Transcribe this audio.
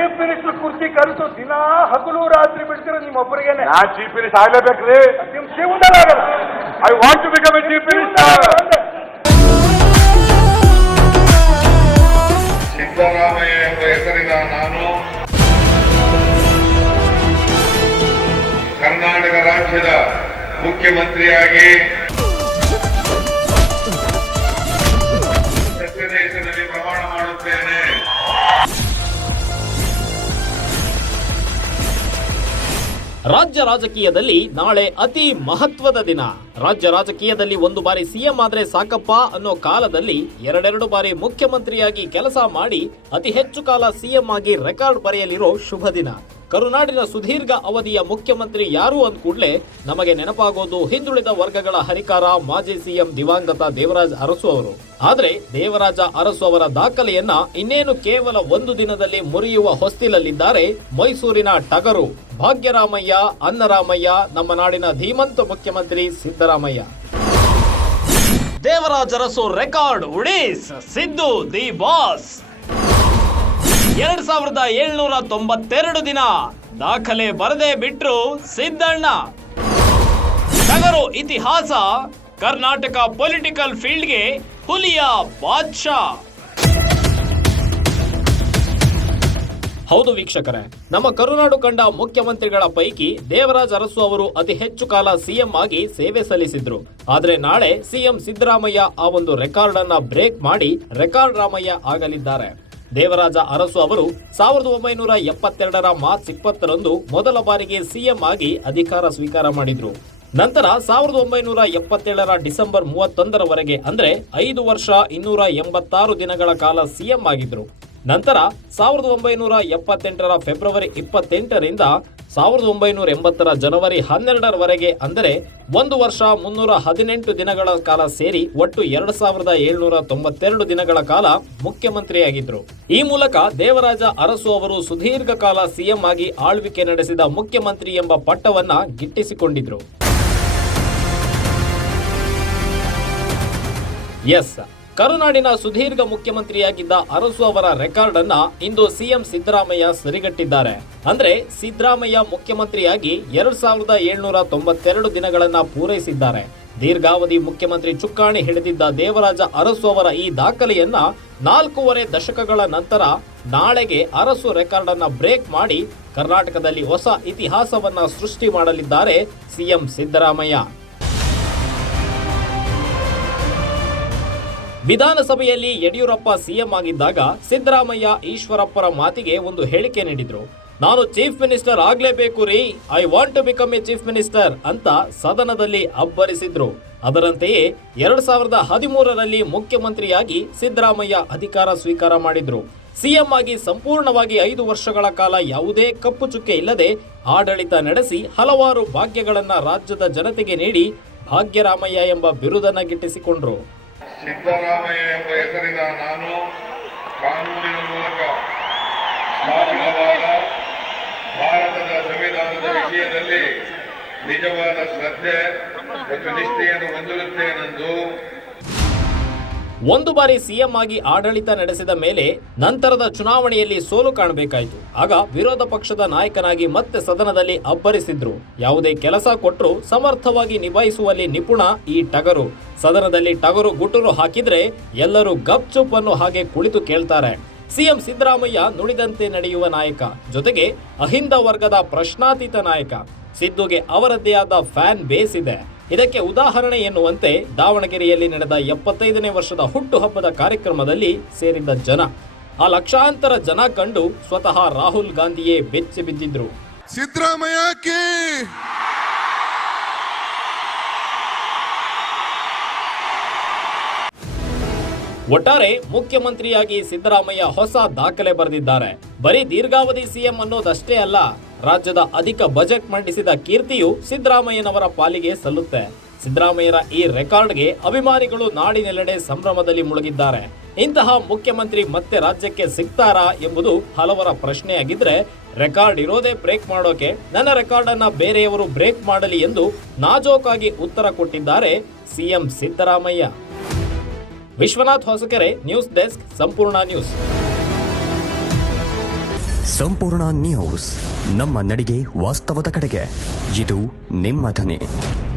Chief minister ಕುರ್ಚಿ ಕರೆಸು ದಿನ ಹಗಲು ರಾತ್ರಿ ಬಿಡ್ತೀರ ನಿಮ್ಮೊಬ್ಬರಿಗೇನೆ. ನಾ ಚೀಫ್ ಮಿನಿಸ್ಟರ್ ಆಗ್ಲೇಬೇಕ್ರಿ. ನಿಮ್ ಜೀವನದಾಗಲ್ಲ. I want to become a chief minister. Siddaramaiah ಎಂಬ ಹೆಸರಿನ ನಾನು ಕರ್ನಾಟಕ ರಾಜ್ಯದ ಮುಖ್ಯಮಂತ್ರಿಯಾಗಿ ಸತ್ಯದೇಶದಲ್ಲಿ ಪ್ರಮಾಣ ಮಾಡುತ್ತೇನೆ. ರಾಜ್ಯ ರಾಜಕೀಯದಲ್ಲಿ ನಾಳೆ ಅತಿ ಮಹತ್ವದ ದಿನ. ರಾಜ್ಯ ರಾಜಕೀಯದಲ್ಲಿ ಒಂದು ಬಾರಿ ಸಿಎಂ ಆದ್ರೆ ಸಾಕಪ್ಪ ಅನ್ನೋ ಕಾಲದಲ್ಲಿ ಎರಡೆರಡು ಬಾರಿ ಮುಖ್ಯಮಂತ್ರಿಯಾಗಿ ಕೆಲಸ ಮಾಡಿ ಅತಿ ಹೆಚ್ಚು ಕಾಲ ಸಿಎಂ ಆಗಿ ರೆಕಾರ್ಡ್ ಬರೆಯಲಿರೋ ಶುಭ ದಿನ. ಕರುನಾಡಿನ ಸುದೀರ್ಘ ಅವಧಿಯ ಮುಖ್ಯಮಂತ್ರಿ ಯಾರು ಅಂದ ಕೂಡಲೇ ನಮಗೆ ನೆನಪಾಗೋದು ಹಿಂದುಳಿದ ವರ್ಗಗಳ ಹರಿಕಾರ ಮಾಜಿ ಸಿಎಂ ದಿವಂಗತ ದೇವರಾಜ ಅರಸು ಅವರು. ಆದ್ರೆ ದೇವರಾಜ ಅರಸು ಅವರ ದಾಖಲೆಯನ್ನ ಇನ್ನೇನು ಕೇವಲ ಒಂದು ದಿನದಲ್ಲಿ ಮುರಿಯುವ ಹೊಸ್ತಿಲಲ್ಲಿದ್ದಾರೆ ಮೈಸೂರಿನ ಟಗರು ಭಾಗ್ಯರಾಮಯ್ಯ ಅನ್ನರಾಮಯ್ಯ, ನಮ್ಮ ನಾಡಿನ ಧೀಮಂತ ಮುಖ್ಯಮಂತ್ರಿ ಸಿದ್ದರಾಮಯ್ಯ. ದೇವರಾಜ ಅರಸು ರೆಕಾರ್ಡ್ ಉಡೀಸ್ ಸಿದ್ದು ದಿ ಬಾಸ್. 2792 ದಿನ ದಾಖಲೆ ಬರದೇ ಬಿಟ್ರು ಸಿದ್ದಣ್ಣ. ಟಗರು ಇತಿಹಾಸ ಕರ್ನಾಟಕ ಪೊಲಿಟಿಕಲ್ ಫೀಲ್ಡ್ಗೆ ಹುಲಿಯ ಬಾದ್ಶಾ. ಹೌದು ವೀಕ್ಷಕರೇ, ನಮ್ಮ ಕರುನಾಡು ಕಂಡ ಮುಖ್ಯಮಂತ್ರಿಗಳ ಪೈಕಿ ದೇವರಾಜ ಅರಸು ಅವರು ಅತಿ ಹೆಚ್ಚು ಕಾಲ ಸಿಎಂ ಆಗಿ ಸೇವೆ ಸಲ್ಲಿಸಿದ್ರು. ಆದ್ರೆ ನಾಳೆ ಸಿಎಂ ಸಿದ್ದರಾಮಯ್ಯ ಆ ಒಂದು ರೆಕಾರ್ಡ್ ಅನ್ನ ಬ್ರೇಕ್ ಮಾಡಿ ರೆಕಾರ್ಡ್ ರಾಮಯ್ಯ ಆಗಲಿದ್ದಾರೆ. ದೇವರಾಜ ಅರಸು ಅವರು 1972 ಮಾರ್ಚ್ 20ರಂದು ಮೊದಲ ಬಾರಿಗೆ ಸಿಎಂ ಆಗಿ ಅಧಿಕಾರ ಸ್ವೀಕಾರ ಮಾಡಿದ್ರು. ನಂತರ 1977 ಡಿಸೆಂಬರ್ 31ರವರೆಗೆ ಅಂದ್ರೆ 5 ವರ್ಷ 286 ದಿನಗಳ ಕಾಲ ಸಿಎಂ ಆಗಿದ್ರು. ನಂತರ 1978 ಫೆಬ್ರವರಿ 28ರಿಂದ 1980 ಜನವರಿ 12ರವರೆಗೆ ಅಂದರೆ 1 ವರ್ಷ 318 ದಿನಗಳ ಕಾಲ ಸೇರಿ ಒಟ್ಟು 2792 ದಿನಗಳ ಕಾಲ ಮುಖ್ಯಮಂತ್ರಿಯಾಗಿದ್ರು. ಈ ಮೂಲಕ ದೇವರಾಜ ಅರಸು ಅವರು ಸುದೀರ್ಘ ಕಾಲ ಸಿಎಂ ಆಗಿ ಆಳ್ವಿಕೆ ನಡೆಸಿದ ಮುಖ್ಯಮಂತ್ರಿ ಎಂಬ ಪಟ್ಟವನ್ನ ಗಿಟ್ಟಿಸಿಕೊಂಡಿದ್ರು. ಎಸ್, ಕರುನಾಡಿನ ಸುದೀರ್ಘ ಮುಖ್ಯಮಂತ್ರಿಯಾಗಿದ್ದ ಅರಸು ಅವರ ರೆಕಾರ್ಡ್ ಅನ್ನ ಇಂದು ಸಿಎಂ ಸಿದ್ದರಾಮಯ್ಯ ಸರಿಗಟ್ಟಿದ್ದಾರೆ. ಅಂದ್ರೆ ಸಿದ್ದರಾಮಯ್ಯ ಮುಖ್ಯಮಂತ್ರಿಯಾಗಿ 2792 ದಿನಗಳನ್ನ ಪೂರೈಸಿದ್ದಾರೆ. ದೀರ್ಘಾವಧಿ ಮುಖ್ಯಮಂತ್ರಿ ಚುಕ್ಕಾಣಿ ಹಿಡಿದಿದ್ದ ದೇವರಾಜ ಅರಸು ಅವರ ಈ ದಾಖಲೆಯನ್ನ 4.5 ದಶಕಗಳ ನಂತರ ನಾಳೆಗೆ ಅರಸು ರೆಕಾರ್ಡ್ ಅನ್ನ ಬ್ರೇಕ್ ಮಾಡಿ ಕರ್ನಾಟಕದಲ್ಲಿ ಹೊಸ ಇತಿಹಾಸವನ್ನ ಸೃಷ್ಟಿ ಮಾಡಲಿದ್ದಾರೆ ಸಿಎಂ ಸಿದ್ದರಾಮಯ್ಯ. ವಿಧಾನಸಭೆಯಲ್ಲಿ ಯಡಿಯೂರಪ್ಪ ಸಿಎಂ ಆಗಿದ್ದಾಗ ಸಿದ್ದರಾಮಯ್ಯ ಈಶ್ವರಪ್ಪರ ಮಾತಿಗೆ ಒಂದು ಹೇಳಿಕೆ ನೀಡಿದ್ರು. ನಾನು ಚೀಫ್ ಮಿನಿಸ್ಟರ್ ಆಗ್ಲೇಬೇಕು ರೀ, I want to become a chief minister ಅಂತ ಸದನದಲ್ಲಿ ಅಬ್ಬರಿಸಿದ್ರು. ಅದರಂತೆಯೇ 2013ರಲ್ಲಿ ಮುಖ್ಯಮಂತ್ರಿಯಾಗಿ ಸಿದ್ದರಾಮಯ್ಯ ಅಧಿಕಾರ ಸ್ವೀಕಾರ ಮಾಡಿದ್ರು. ಸಿಎಂ ಆಗಿ ಸಂಪೂರ್ಣವಾಗಿ 5 ವರ್ಷಗಳ ಕಾಲ ಯಾವುದೇ ಕಪ್ಪು ಚುಕ್ಕೆ ಇಲ್ಲದೆ ಆಡಳಿತ ನಡೆಸಿ ಹಲವಾರು ಭಾಗ್ಯಗಳನ್ನ ರಾಜ್ಯದ ಜನತೆಗೆ ನೀಡಿ ಭಾಗ್ಯರಾಮಯ್ಯ ಎಂಬ ಬಿರುದನ್ನ ಗಿಟ್ಟಿಸಿಕೊಂಡ್ರು. ಸಿದ್ದರಾಮಯ್ಯ ಎಂಬ ಹೆಸರಿನ ನಾನು ಕಾನೂನಿನ ಮೂಲಕ ಸ್ಥಾಪಿತವಾದ ಭಾರತದ ಸಂವಿಧಾನದ ವಿಷಯದಲ್ಲಿ ನಿಜವಾದ ಶ್ರದ್ಧೆ ಮತ್ತು ನಿಷ್ಠೆಯನ್ನು ಹೊಂದಿರುತ್ತೇನೆಂದು ಒಂದು ಬಾರಿ ಸಿಎಂ ಆಗಿ ಆಡಳಿತ ನಡೆಸಿದ ಮೇಲೆ ನಂತರದ ಚುನಾವಣೆಯಲ್ಲಿ ಸೋಲು ಕಾಣಬೇಕಾಯಿತು. ಆಗ ವಿರೋಧ ಪಕ್ಷದ ನಾಯಕನಾಗಿ ಮತ್ತೆ ಸದನದಲ್ಲಿ ಅಬ್ಬರಿಸಿದ್ರು. ಯಾವುದೇ ಕೆಲಸ ಕೊಟ್ಟರು ಸಮರ್ಥವಾಗಿ ನಿಭಾಯಿಸುವಲ್ಲಿ ನಿಪುಣ ಈ ಟಗರು. ಸದನದಲ್ಲಿ ಟಗರು ಗುಟುರು ಹಾಕಿದ್ರೆ ಎಲ್ಲರೂ ಗಪ್ ಚುಪ್ ಅನ್ನು ಹಾಗೆ ಕುಳಿತು ಕೇಳ್ತಾರೆ. ಸಿಎಂ ಸಿದ್ದರಾಮಯ್ಯ ನುಡಿದಂತೆ ನಡೆಯುವ ನಾಯಕ, ಜೊತೆಗೆ ಅಹಿಂದ ವರ್ಗದ ಪ್ರಶ್ನಾತೀತ ನಾಯಕ. ಸಿದ್ದುಗೆ ಅವರದ್ದೇ ಆದ ಫ್ಯಾನ್ ಬೇಸ್ ಇದೆ. ಇದಕ್ಕೆ ಉದಾಹರಣೆ ಎನ್ನುವಂತೆ ದಾವಣಗೆರೆಯಲ್ಲಿ ನಡೆದ 75ನೇ ವರ್ಷದ ಹುಟ್ಟುಹಬ್ಬದ ಕಾರ್ಯಕ್ರಮದಲ್ಲಿ ಸೇರಿದ್ದ ಜನ, ಆ ಲಕ್ಷಾಂತರ ಜನ ಕಂಡು ಸ್ವತಃ ರಾಹುಲ್ ಗಾಂಧಿಯೇ ಬೆಚ್ಚಿ ಬಿದ್ದಿದ್ರು. ಸಿದ್ದರಾಮಯ್ಯ ಒಟ್ಟಾರೆ ಮುಖ್ಯಮಂತ್ರಿಯಾಗಿ ಸಿದ್ದರಾಮಯ್ಯ ಹೊಸ ದಾಖಲೆ ಬರೆದಿದ್ದಾರೆ. ಬರೀ ದೀರ್ಘಾವಧಿ ಸಿಎಂ ಅನ್ನೋದಷ್ಟೇ ಅಲ್ಲ, ರಾಜ್ಯದ ಅಧಿಕ ಬಜೆಟ್ ಮಂಡಿಸಿದ ಕೀರ್ತಿಯು ಸಿದ್ದರಾಮಯ್ಯನವರ ಪಾಲಿಗೆ ಸಲ್ಲುತ್ತೆ. ಸಿದ್ದರಾಮಯ್ಯರ ಈ ರೆಕಾರ್ಡ್ಗೆ ಅಭಿಮಾನಿಗಳು ನಾಡಿನೆಲ್ಲೆಡೆ ಸಂಭ್ರಮದಲ್ಲಿ ಮುಳುಗಿದ್ದಾರೆ. ಇಂತಹ ಮುಖ್ಯಮಂತ್ರಿ ಮತ್ತೆ ರಾಜ್ಯಕ್ಕೆ ಸಿಗ್ತಾರಾ ಎಂಬುದು ಹಲವರ ಪ್ರಶ್ನೆಯಾಗಿದ್ರೆ, ರೆಕಾರ್ಡ್ ಇರೋದೇ ಬ್ರೇಕ್ ಮಾಡೋಕೆ, ನನ್ನ ರೆಕಾರ್ಡ್ ಅನ್ನ ಬೇರೆಯವರು ಬ್ರೇಕ್ ಮಾಡಲಿ ಎಂದು ನಾಜೂಕಾಗಿ ಉತ್ತರ ಕೊಟ್ಟಿದ್ದಾರೆ CM Siddaramaiah. Vishwanath Hosakere, news desk, ಸಂಪೂರ್ಣ ನ್ಯೂಸ್. ಸಂಪೂರ್ಣ ನ್ಯೂಸ್, ನಮ್ಮ ನಡಿಗೆ ವಾಸ್ತವದ ಕಡೆಗೆ. ಇದು ನಿಮ್ಮ ಧ್ವನಿ.